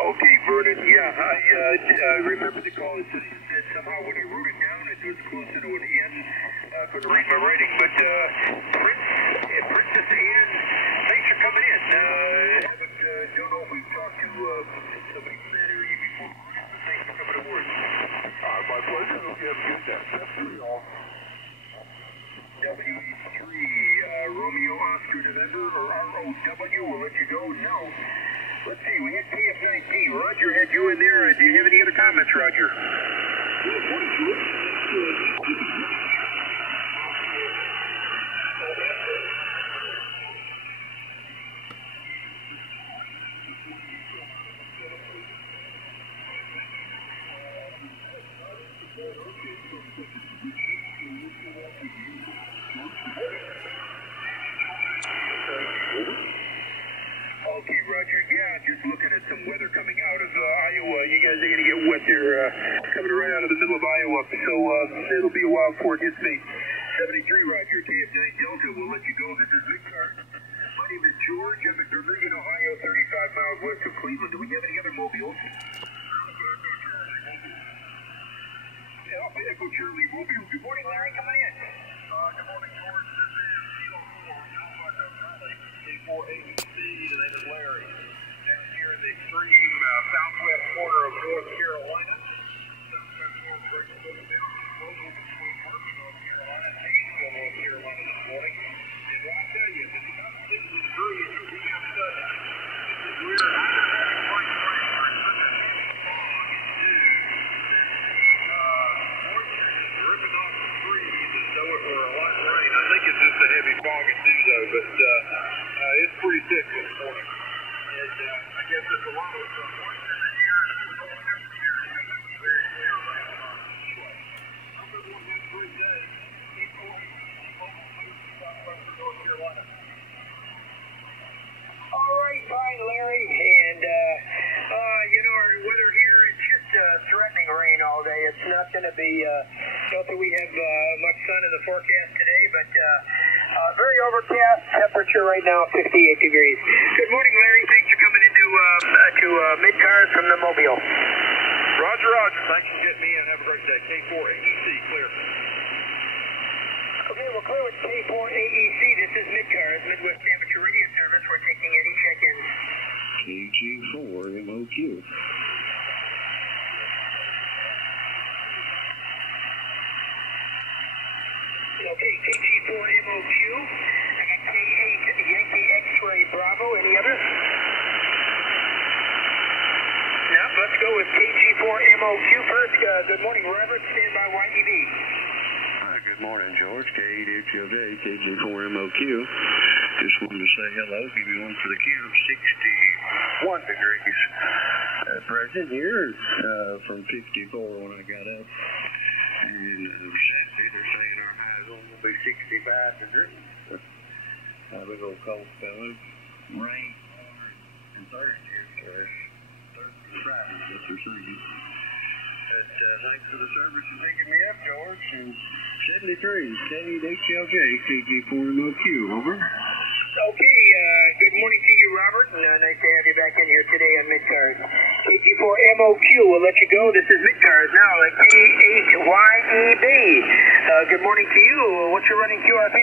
Okay, Vernon, yeah, I remember the call. It said somehow when he wrote it down, it was closer to an N. Couldn't read my writing, but Princess Anne, thanks for coming in. Don't know if we've talked to somebody from that area before, but thanks for coming to work. My pleasure. Hope you have a good day. W3, Romeo Oscar November, or ROW, we'll let you go. No. Let's see, we had KF19. Roger had you in there. Do you have any other comments, Roger? Okay, Roger. Yeah, just looking at some weather coming out of Iowa. You guys are going to get wet there, coming right out of the middle of Iowa. So it'll be a while before it hits me. 73, Roger. KF9 Delta. We'll let you go. This is Victor. My name is George. I'm in Berlin, Ohio, 35 miles west of Cleveland. Do we have any other mobiles? Alpha Echo Charlie Mobile. Good morning, Larry. Coming in. Good morning, George. This is K4AEC. The name is Larry. Down here in the extreme southwest corner of North Carolina. Southwest corner of Great Southern Mountain, between Murphy, North Carolina, and Hayesville, North Carolina this morning. And I'll tell you, if it's not 60 degrees, you'll be upset. We're either having white rain or such a heavy fog is due that moisture is ripping off the trees as though it were a light rain. I think it's just a heavy fog and dew, though, but it's pretty thick this morning. And I guess there's a lot of moisture in the air. It's very clear right now. Anyway, I'm going to have a great day. Keep going. Southwestern North Carolina. All right, fine, Larry. And, our weather here, it's just threatening rain all day. It's not going to be, don't think we have much sun in the forecast today, but very overcast. Temperature right now, 58 degrees. Good morning, Larry. Thanks for coming into to Midcars from the Mobile. Roger, Roger. Thanks for getting me in. Have a great day. K4AEC, clear. Okay, we're clear with K4AEC. This is Midcars, Midwest Amateur Radio Service. We're taking any check-ins. KG4MOQ. Okay, KG4MOQ. I got K8 Yankee X-Ray Bravo. Any others? No, let's go with KG4MOQ first. Good morning, Robert. Stand by YEB. Good morning, George. K8HLJ, KG4MOQ. Just wanted to say hello, give you one for the count. 61 degrees present here from 54 when I got up. And Saturday, they're saying our high is only going to be 65 degrees. So, big old cold spell. Rain, and Thursday, Friday, is what they're saying. But thanks for the service and picking me up, George. And 73, K8HLJ, KG4MOQ, over. Okay, good morning to you, Robert, and nice to have you back in here today on Midcars. KG4MOQ, we'll let you go. This is Midcars now at K8YEB. Good morning to you. What's your running QRP?